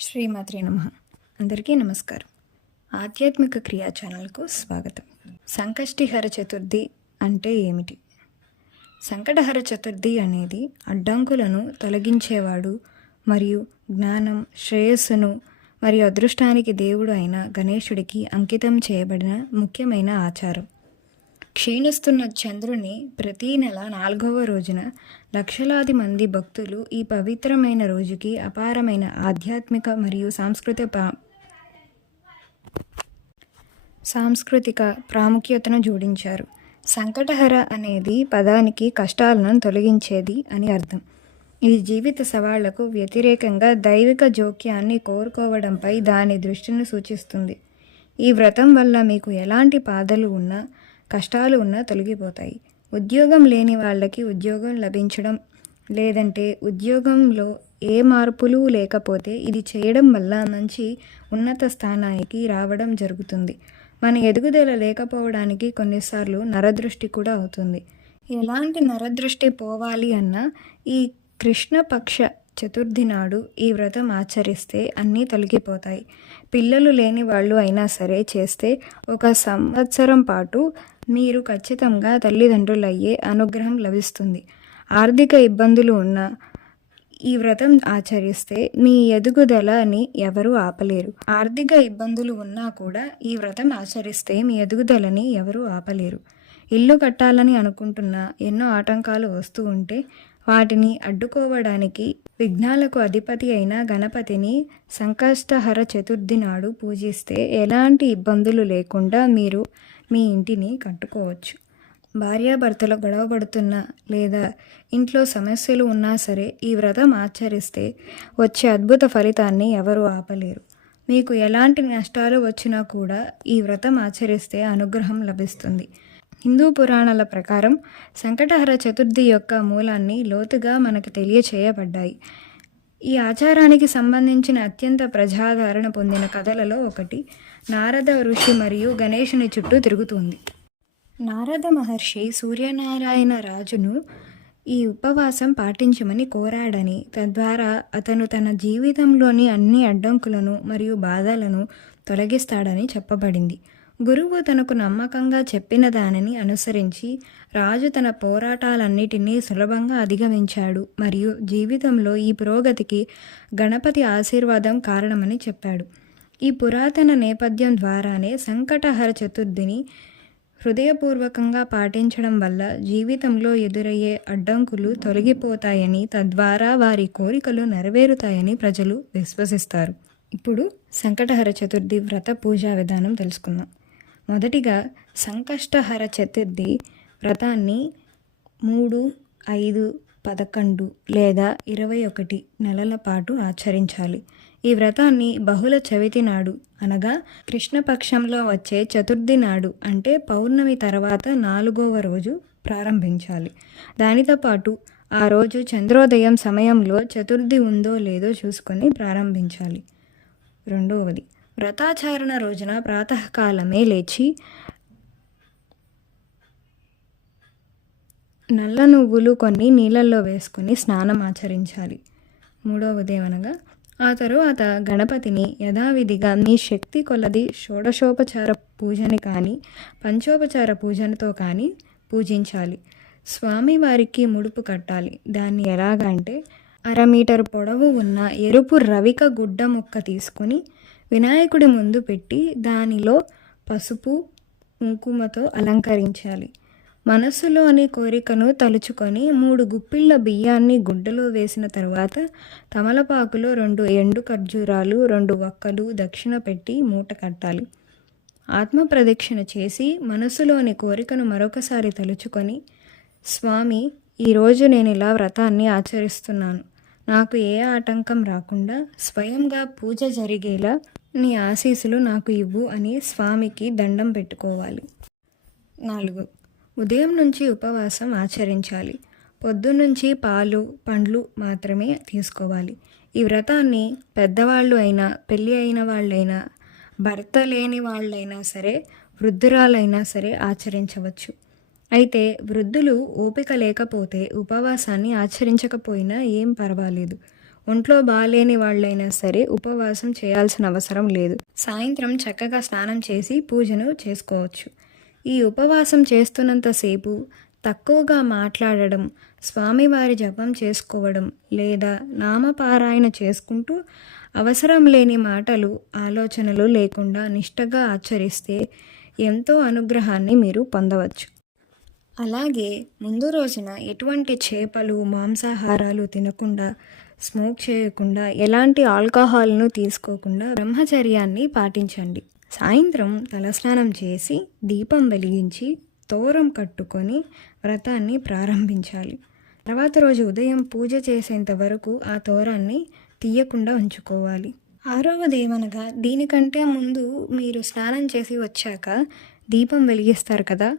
శ్రీమాత్రే నమ. అందరికీ నమస్కారం. ఆధ్యాత్మిక క్రియా ఛానల్కు స్వాగతం. సంకష్టిహర చతుర్థి అంటే ఏమిటి? సంకటహర చతుర్థి అనేది అడ్డంకులను తొలగించేవాడు మరియు జ్ఞానం శ్రేయస్సును మరియు అదృష్టానికి దేవుడు అయిన గణేశుడికి అంకితం చేయబడిన ముఖ్యమైన ఆచారం. క్షీణిస్తున్న చంద్రుని ప్రతి నెల నాలుగవ రోజున లక్షలాది మంది భక్తులు ఈ పవిత్రమైన రోజుకి అపారమైన ఆధ్యాత్మిక మరియు సాంస్కృతిక సాంస్కృతిక ప్రాముఖ్యతను జోడించారు. సంకటహర అనేది పదానికి కష్టాలను తొలగించేది అని అర్థం. ఇది జీవిత సవాళ్ళకు వ్యతిరేకంగా దైవిక జోక్యాన్ని కోరుకోవడంపై దాని దృష్టిని సూచిస్తుంది. ఈ వ్రతం వల్ల మీకు ఎలాంటి బాధలు ఉన్నా కష్టాలు ఉన్నా తొలగిపోతాయి. ఉద్యోగం లేని వాళ్ళకి ఉద్యోగం లభించడం లేదంటే ఉద్యోగంలో ఏ మార్పులు లేకపోతే ఇది చేయడం వల్ల మంచి ఉన్నత స్థానానికి రావడం జరుగుతుంది. మన ఎదుగుదల లేకపోవడానికి కొన్నిసార్లు నరదృష్టి కూడా అవుతుంది. ఎలాంటి నరదృష్టి పోవాలి అన్నా ఈ కృష్ణపక్ష చతుర్థి నాడు ఈ వ్రతం ఆచరిస్తే అన్నీ తొలగిపోతాయి. పిల్లలు లేని వాళ్ళు అయినా సరే చేస్తే ఒక సంవత్సరం పాటు మీరు ఖచ్చితంగా తల్లిదండ్రులయ్యే అనుగ్రహం లభిస్తుంది. ఆర్థిక ఇబ్బందులు ఉన్న ఈ వ్రతం ఆచరిస్తే మీ ఎదుగుదలని ఎవరూ ఆపలేరు. ఆర్థిక ఇబ్బందులు ఉన్నా కూడా ఈ వ్రతం ఆచరిస్తే మీ ఎదుగుదలని ఎవరూ ఆపలేరు. ఇల్లు కట్టాలని అనుకుంటున్న ఎన్నో ఆటంకాలు వస్తూ ఉంటే వాటిని అడ్డుకోవడానికి విఘ్నాలకు అధిపతి అయిన గణపతిని సంకష్టహర చతుర్థి నాడు పూజిస్తే ఎలాంటి ఇబ్బందులు లేకుండా మీరు మీ ఇంటిని కట్టుకోవచ్చు. భార్యాభర్తలు గొడవపడుతున్న లేదా ఇంట్లో సమస్యలు ఉన్నా సరే ఈ వ్రతం ఆచరిస్తే వచ్చే అద్భుత ఫలితాన్ని ఎవరు ఆపలేరు. మీకు ఎలాంటి నష్టాలు వచ్చినా కూడా ఈ వ్రతం ఆచరిస్తే అనుగ్రహం లభిస్తుంది. హిందూ పురాణాల ప్రకారం సంకటహర చతుర్థి యొక్క మూలాన్ని లోతుగా మనకు తెలియచేయబడ్డాయి. ఈ ఆచారానికి సంబంధించిన అత్యంత ప్రజాదరణ పొందిన కథలలో ఒకటి నారద ఋషి మరియు గణేషుని చుట్టూ తిరుగుతుంది. నారద మహర్షి సూర్యనారాయణ రాజును ఈ ఉపవాసం పాటించమని కోరాడని తద్వారా అతను తన జీవితంలోని అన్ని అడ్డంకులను మరియు బాధలను తొలగిస్తాడని చెప్పబడింది. గురువు తనకు నమ్మకంగా చెప్పిన దానిని అనుసరించి రాజు తన పోరాటాలన్నిటినీ సులభంగా అధిగమించాడు మరియు జీవితంలో ఈ పురోగతికి గణపతి ఆశీర్వాదం కారణమని చెప్పాడు. ఈ పురాతన నేపథ్యం ద్వారానే సంకటహర చతుర్థిని హృదయపూర్వకంగా పాటించడం వల్ల జీవితంలో ఎదురయ్యే అడ్డంకులు తొలగిపోతాయని తద్వారా వారి కోరికలు నెరవేరుతాయని ప్రజలు విశ్వసిస్తారు. ఇప్పుడు సంకటహర చతుర్థి వ్రత పూజా విధానం తెలుసుకుందాం. మొదటిగా సంకష్టహర చతుర్థి వ్రతాన్ని మూడు ఐదు పదకొండు లేదా ఇరవై ఒకటి నెలల పాటు ఆచరించాలి. ఈ వ్రతాన్ని బహుళ చవితి నాడు అనగా కృష్ణపక్షంలో వచ్చే చతుర్థి నాడు అంటే పౌర్ణమి తర్వాత నాలుగవ రోజు ప్రారంభించాలి. దానితో పాటు ఆ రోజు చంద్రోదయం సమయంలో చతుర్థి ఉందో లేదో చూసుకొని ప్రారంభించాలి. రెండవది వ్రతాచారణ రోజున ప్రాతకాలమే లేచి నల్ల నువ్వులు కొన్ని నీళ్ళల్లో వేసుకొని స్నానం ఆచరించాలి. మూడవది ఏమనగా ఆ తరువాత గణపతిని యథావిధిగా మీ శక్తి కొలది షోడశోపచార పూజని కానీ పంచోపచార పూజనతో కానీ పూజించాలి. స్వామివారికి ముడుపు కట్టాలి. దాన్ని ఎలాగంటే అర మీటర్ పొడవు ఉన్న ఎరుపు రవిక గుడ్డ ముక్క తీసుకుని వినాయకుడి ముందు పెట్టి దానిలో పసుపు కుంకుమతో అలంకరించాలి. మనస్సులోని కోరికను తలుచుకొని మూడు గుప్పిళ్ళ బియ్యాన్ని గుడ్డలో వేసిన తర్వాత తమలపాకులో రెండు ఎండు ఖర్జూరాలు రెండు వక్కలు దక్షిణ పెట్టి మూట కట్టాలి. ఆత్మ ప్రదక్షిణ చేసి మనసులోని కోరికను మరొకసారి తలుచుకొని స్వామి ఈరోజు నేను ఇలా వ్రతాన్ని ఆచరిస్తున్నాను. నాకు ఏ ఆటంకం రాకుండా స్వయంగా పూజ జరిగేలా నీ ఆశీస్సులు నాకు ఇవ్వు అని స్వామికి దండం పెట్టుకోవాలి. నాలుగు. ఉదయం నుంచి ఉపవాసం ఆచరించాలి. పొద్దున్నుంచి పాలు పండ్లు మాత్రమే తీసుకోవాలి. ఈ వ్రతాన్ని పెద్దవాళ్ళు అయినా పెళ్ళి అయిన వాళ్ళైనా భర్త లేని వాళ్ళైనా సరే వృద్ధురాలైనా సరే ఆచరించవచ్చు. అయితే వృద్ధులు ఓపిక లేకపోతే ఉపవాసాన్ని ఆచరించకపోయినా ఏం పర్వాలేదు. ఒంట్లో బాగాలేని వాళ్ళైనా సరే ఉపవాసం చేయాల్సిన అవసరం లేదు. సాయంత్రం చక్కగా స్నానం చేసి పూజను చేసుకోవచ్చు. ఈ ఉపవాసం చేస్తున్నంతసేపు తక్కువగా మాట్లాడడం స్వామివారి జపం చేసుకోవడం లేదా నామపారాయణ చేసుకుంటూ అవసరం లేని మాటలు ఆలోచనలు లేకుండా నిష్టగా ఆచరిస్తే ఎంతో అనుగ్రహాన్ని మీరు పొందవచ్చు. అలాగే ముందు రోజున ఎటువంటి చేపలు మాంసాహారాలు తినకుండా స్మోక్ చేయకుండా ఎలాంటి ఆల్కహాల్ను తీసుకోకుండా బ్రహ్మచర్యాన్ని పాటించండి. సాయంత్రం తలస్నానం చేసి దీపం వెలిగించి తోరం కట్టుకొని వ్రతాన్ని ప్రారంభించాలి. తర్వాత రోజు ఉదయం పూజ చేసేంత వరకు ఆ తోరాన్ని తీయకుండా ఉంచుకోవాలి. ఆరవదేమనగా దీనికంటే ముందు మీరు స్నానం చేసి వచ్చాక దీపం వెలిగిస్తారు కదా?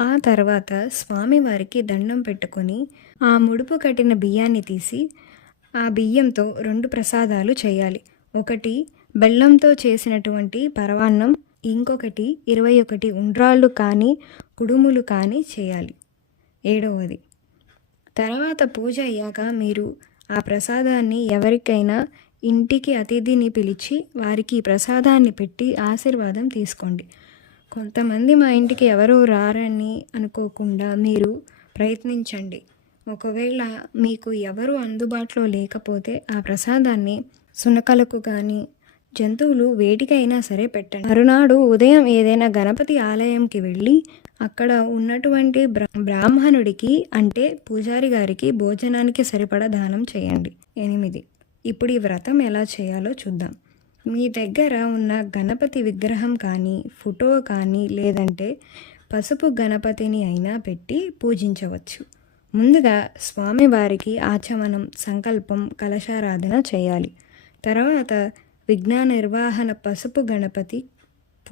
ఆ తర్వాత స్వామివారికి దండం పెట్టుకొని ఆ ముడుపు కట్టిన బియ్యాన్ని తీసి ఆ బియ్యంతో రెండు ప్రసాదాలు చేయాలి. ఒకటి బెల్లంతో చేసినటువంటి పరవాన్నం ఇంకొకటి ఇరవై ఒకటి ఉండ్రాళ్ళు కానీ కుడుములు కానీ చేయాలి. ఏడవది తర్వాత పూజ అయ్యాక మీరు ఆ ప్రసాదాన్ని ఎవరికైనా ఇంటికి అతిథిని పిలిచి వారికి ప్రసాదాన్ని పెట్టి ఆశీర్వాదం తీసుకోండి. కొంతమంది మా ఇంటికి ఎవరూ రారని అనుకోకుండా మీరు ప్రయత్నించండి. ఒకవేళ మీకు ఎవరు అందుబాటులో లేకపోతే ఆ ప్రసాదాన్ని సునకలకు కానీ జంతువులు వేటికైనా సరే పెట్టండి. మరునాడు ఉదయం ఏదైనా గణపతి ఆలయంకి వెళ్ళి అక్కడ ఉన్నటువంటి బ్రాహ్మణుడికి అంటే పూజారి గారికి భోజనానికి సరిపడా దానం చేయండి. ఎనిమిది. ఇప్పుడు ఈ వ్రతం ఎలా చేయాలో చూద్దాం. మీ దగ్గర ఉన్న గణపతి విగ్రహం కానీ ఫోటో కానీ లేదంటే పసుపు గణపతిని అయినా పెట్టి పూజించవచ్చు. ముందుగా స్వామివారికి ఆచమనం సంకల్పం కలశారాధన చేయాలి. తర్వాత విఘ్న నిర్వహణ పసుపు గణపతి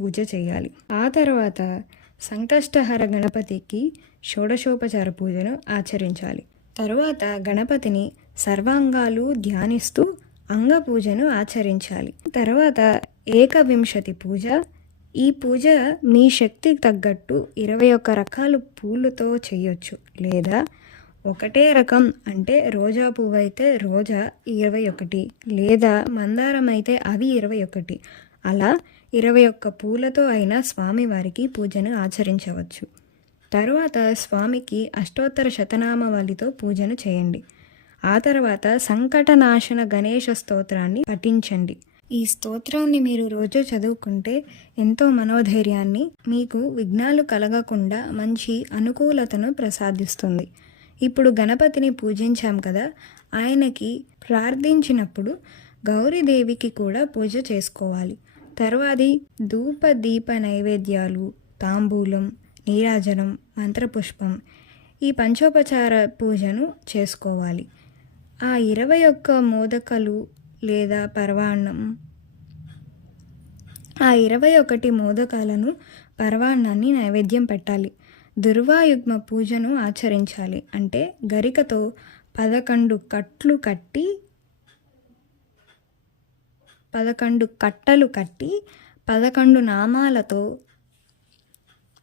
పూజ చేయాలి. ఆ తర్వాత సంకష్టహర గణపతికి షోడశోపచార పూజను ఆచరించాలి. తరువాత గణపతిని సర్వాంగాలు ధ్యానిస్తూ అంగ పూజను ఆచరించాలి. తర్వాత ఏకవింశతి పూజ. ఈ పూజ మీ శక్తికి తగ్గట్టు ఇరవై ఒక్క రకాల పూలతో చేయొచ్చు లేదా ఒకటే రకం అంటే రోజా పువ్వు అయితే రోజా ఇరవై ఒకటి లేదా మందారం అయితే అవి ఇరవై ఒకటి. అలా ఇరవై ఒక్క పూలతో అయినా స్వామివారికి పూజను ఆచరించవచ్చు. తరువాత స్వామికి అష్టోత్తర శతనామవళితో పూజను చేయండి. ఆ తర్వాత సంకటనాశన గణేష స్తోత్రాన్ని పఠించండి. ఈ స్తోత్రాన్ని మీరు రోజు చదువుకుంటే ఎంతో మనోధైర్యాన్ని మీకు విఘ్నాలు కలగకుండా మంచి అనుకూలతను ప్రసాదిస్తుంది. ఇప్పుడు గణపతిని పూజించాం కదా ఆయనకి ప్రార్థించినప్పుడు గౌరీదేవికి కూడా పూజ చేసుకోవాలి. తర్వాది ధూప దీప నైవేద్యాలు తాంబూలం నీరాజనం మంత్రపుష్పం ఈ పంచోపచార పూజను చేసుకోవాలి. ఆ ఇరవై ఒక్క మోదకలు లేదా పర్వాన్నం ఆ ఇరవై ఒకటి మోదకాలను పర్వాన్నాన్ని నైవేద్యం పెట్టాలి. దుర్వాయుగ్మ పూజను ఆచరించాలి. అంటే గరికతో పదకొండు కట్లు కట్టి పదకొండు కట్టలు కట్టి పదకొండు నామాలతో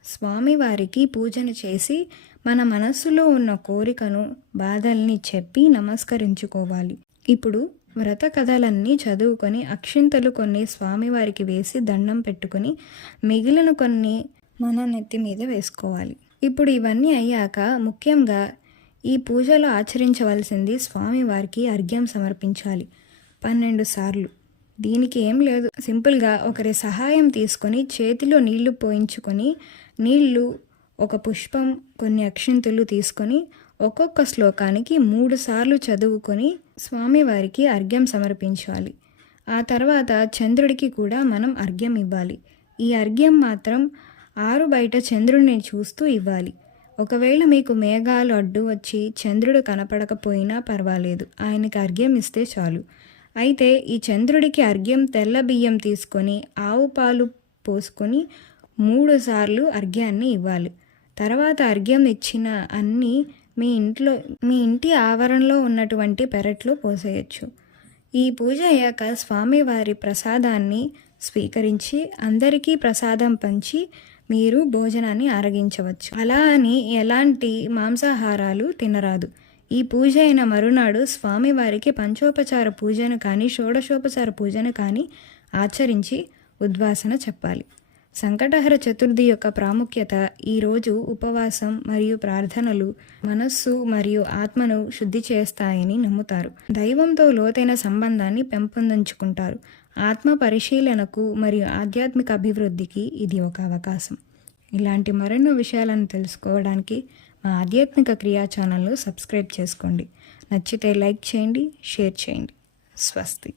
స్వామివారికి పూజను చేసి మన మనస్సులో ఉన్న కోరికను బాధల్ని చెప్పి నమస్కరించుకోవాలి. ఇప్పుడు వ్రత కథలన్నీ చదువుకొని అక్షింతలు కొన్ని స్వామివారికి వేసి దండం పెట్టుకొని మిగిలిన కొన్ని మన నెత్తి మీద వేసుకోవాలి. ఇప్పుడు ఇవన్నీ అయ్యాక ముఖ్యంగా ఈ పూజలో ఆచరించవలసింది స్వామివారికి అర్ఘ్యం సమర్పించాలి. పన్నెండు సార్లు. దీనికి ఏం లేదు. సింపుల్గా ఒకరి సహాయం తీసుకొని చేతిలో నీళ్ళు పోయించుకొని నీళ్ళు ఒక పుష్పం కొన్ని అక్షింతులు తీసుకొని ఒక్కొక్క శ్లోకానికి మూడు సార్లు చదువుకొని స్వామివారికి అర్ఘ్యం సమర్పించాలి. ఆ తర్వాత చంద్రుడికి కూడా మనం అర్ఘ్యం ఇవ్వాలి. ఈ అర్ఘ్యం మాత్రం ఆరు బయట చంద్రుడిని చూస్తూ ఇవ్వాలి. ఒకవేళ మీకు మేఘాలు అడ్డు వచ్చి చంద్రుడు కనపడకపోయినా పర్వాలేదు. ఆయనకి అర్ఘ్యం ఇస్తే చాలు. అయితే ఈ చంద్రుడికి అర్ఘ్యం తెల్ల బియ్యం తీసుకొని ఆవు పాలు పోసుకొని మూడు సార్లు అర్ఘ్యాన్ని ఇవ్వాలి. తర్వాత అర్ఘ్యం ఇచ్చిన అన్నీ మీ ఇంట్లో మీ ఇంటి ఆవరణలో ఉన్నటువంటి పెరట్లో పోసేయచ్చు. ఈ పూజ అయ్యాక స్వామివారి ప్రసాదాన్ని స్వీకరించి అందరికీ ప్రసాదం పంచి మీరు భోజనాన్ని ఆరగించవచ్చు. అలా అని ఎలాంటి మాంసాహారాలు తినరాదు. ఈ పూజ అయిన మరునాడు స్వామివారికి పంచోపచార పూజను కానీ షోడశోపచార పూజను కానీ ఆచరించి ఉద్వాసన చెప్పాలి. సంకటహర చతుర్థి యొక్క ప్రాముఖ్యత ఈరోజు ఉపవాసం మరియు ప్రార్థనలు మనస్సు మరియు ఆత్మను శుద్ధి చేస్తాయని నమ్ముతారు. దైవంతో లోతైన సంబంధాన్ని పెంపొందించుకుంటారు. ఆత్మ పరిశీలనకు మరియు ఆధ్యాత్మిక అభివృద్ధికి ఇది ఒక అవకాశం. ఇలాంటి మరెన్నో విషయాలను తెలుసుకోవడానికి మా ఆధ్యాత్మిక క్రియా ఛానల్ను సబ్స్క్రైబ్ చేసుకోండి. నచ్చితే లైక్ చేయండి షేర్ చేయండి. స్వస్తి.